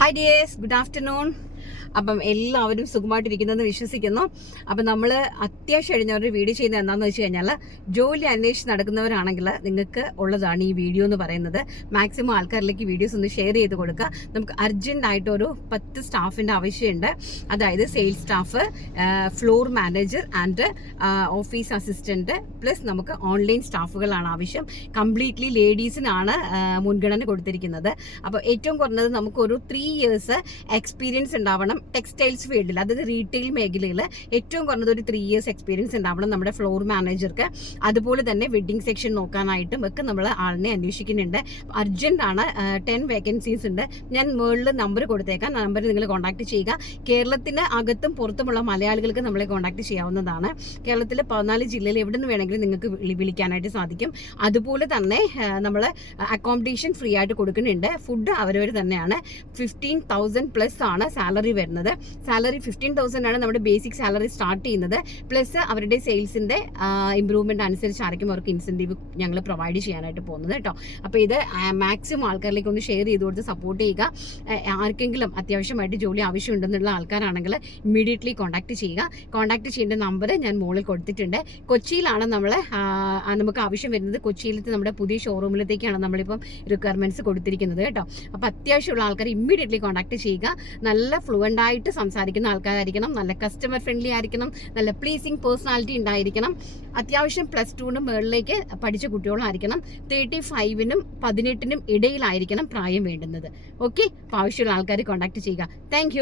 Hi dears, good afternoon. അപ്പം എല്ലാവരും സുഖമായിട്ടിരിക്കുന്നതെന്ന് വിശ്വസിക്കുന്നു. അപ്പം നമ്മൾ അത്യാവശ്യം കഴിഞ്ഞവരുടെ വീഡിയോ ചെയ്യുന്നത് എന്താണെന്ന് വെച്ച് കഴിഞ്ഞാൽ, ജോലി അന്വേഷിച്ച് നടക്കുന്നവരാണെങ്കിൽ നിങ്ങൾക്ക് ഉള്ളതാണ് ഈ വീഡിയോ എന്ന് പറയുന്നത്. മാക്സിമം ആൾക്കാരിലേക്ക് വീഡിയോസ് ഒന്ന് ഷെയർ ചെയ്ത് കൊടുക്കുക. നമുക്ക് അർജൻറ്റായിട്ട് ഒരു 10 സ്റ്റാഫിൻ്റെ ആവശ്യമുണ്ട്. അതായത് sales staff, floor manager and office assistant, plus നമുക്ക് ഓൺലൈൻ സ്റ്റാഫുകളാണ് ആവശ്യം. കംപ്ലീറ്റ്ലി ലേഡീസിനാണ് മുൻഗണന കൊടുത്തിരിക്കുന്നത്. അപ്പോൾ ഏറ്റവും കുറഞ്ഞത് നമുക്കൊരു 3 years എക്സ്പീരിയൻസ് ഉണ്ടാവണം ടെക്സ്റ്റൈൽസ് ഫീൽഡിൽ, അതായത് റീറ്റെയിൽ മേഖലയിൽ ഏറ്റവും കുറഞ്ഞത് ഒരു 3 years എക്സ്പീരിയൻസ് ഉണ്ടാവണം നമ്മുടെ ഫ്ലോർ മാനേജർക്ക്. അതുപോലെ തന്നെ വെഡ്ഡിംഗ് സെക്ഷൻ നോക്കാനായിട്ടും ഒക്കെ നമ്മൾ ആളിനെ അന്വേഷിക്കുന്നുണ്ട്. അർജന്റ് ആണ്. 10 വേക്കൻസീസ് ഉണ്ട്. ഞാൻ മുകളിൽ നമ്പർ കൊടുത്തേക്കാം. നമ്പറിൽ നിങ്ങൾ കോൺടാക്ട് ചെയ്യുക. കേരളത്തിന് അകത്തും പുറത്തുമുള്ള മലയാളികൾക്ക് നമ്മളെ കോൺടാക്ട് ചെയ്യാവുന്നതാണ്. കേരളത്തിലെ 14 ജില്ലയിൽ എവിടെ നിന്ന് വേണമെങ്കിലും നിങ്ങൾക്ക് വിളിക്കാനായിട്ട് സാധിക്കും. അതുപോലെ തന്നെ നമ്മൾ അക്കോമഡേഷൻ ഫ്രീ ആയിട്ട് കൊടുക്കുന്നുണ്ട്. ഫുഡ് അവരവർ തന്നെയാണ്. 15,000 പ്ലസ് ആണ് സാലറി വരുന്നത്. സാലറി 15,000 ആണ് നമ്മുടെ ബേസിക് സാലറി സ്റ്റാർട്ട് ചെയ്യുന്നത്. പ്ലസ് അവരുടെ സെയിൽസിന്റെ ഇംപ്രൂവ്മെന്റ് അനുസരിച്ചായിരിക്കും അവർക്ക് ഇൻസെന്റീവ് ഞങ്ങൾ പ്രൊവൈഡ് ചെയ്യാനായിട്ട് പോകുന്നത് കേട്ടോ. അപ്പോൾ ഇത് മാക്സിമം ആൾക്കാരിലേക്ക് ഒന്ന് ഷെയർ ചെയ്ത് കൊടുത്ത് സപ്പോർട്ട് ചെയ്യുക. ആർക്കെങ്കിലും അത്യാവശ്യമായിട്ട് ജോലി ആവശ്യമുണ്ടെന്നുള്ള ആൾക്കാരാണെങ്കിൽ ഇമ്മീഡിയറ്റ്ലി കോൺടാക്ട് ചെയ്യുക. കോൺടാക്ട് ചെയ്യേണ്ട നമ്പർ ഞാൻ മുകളിൽ കൊടുത്തിട്ടുണ്ട്. കൊച്ചിയിലാണ് നമുക്ക് ആവശ്യം വരുന്നത്. കൊച്ചിയിലത്തെ നമ്മുടെ പുതിയ ഷോറൂമിലത്തേക്കാണ് നമ്മളിപ്പം റിക്വയർമെന്റ്സ് കൊടുത്തിരിക്കുന്നത് കേട്ടോ. അപ്പോൾ അത്യാവശ്യമുള്ള ആൾക്കാർ ഇമ്മീഡിയറ്റ്ലി കോൺടാക്ട് ചെയ്യുക. നല്ല ഫ്ലുവൻ്റ് ആയിട്ട് സംസാരിക്കുന്ന ആൾക്കാരായിരിക്കണം, നല്ല കസ്റ്റമർ ഫ്രണ്ട്ലി ആയിരിക്കണം, നല്ല പ്ലീസിങ് പേഴ്സണാലിറ്റി ഉണ്ടായിരിക്കണം, അത്യാവശ്യം +2 മുകളിലേക്ക് പഠിച്ച കുട്ടികളായിരിക്കണം, 35-നും 18-നും ഇടയിലായിരിക്കണം പ്രായം വേണ്ടുന്നത്. ഓക്കെ, അപ്പോൾ ആവശ്യമുള്ള ആൾക്കാർ കോൺടാക്ട് ചെയ്യുക. താങ്ക്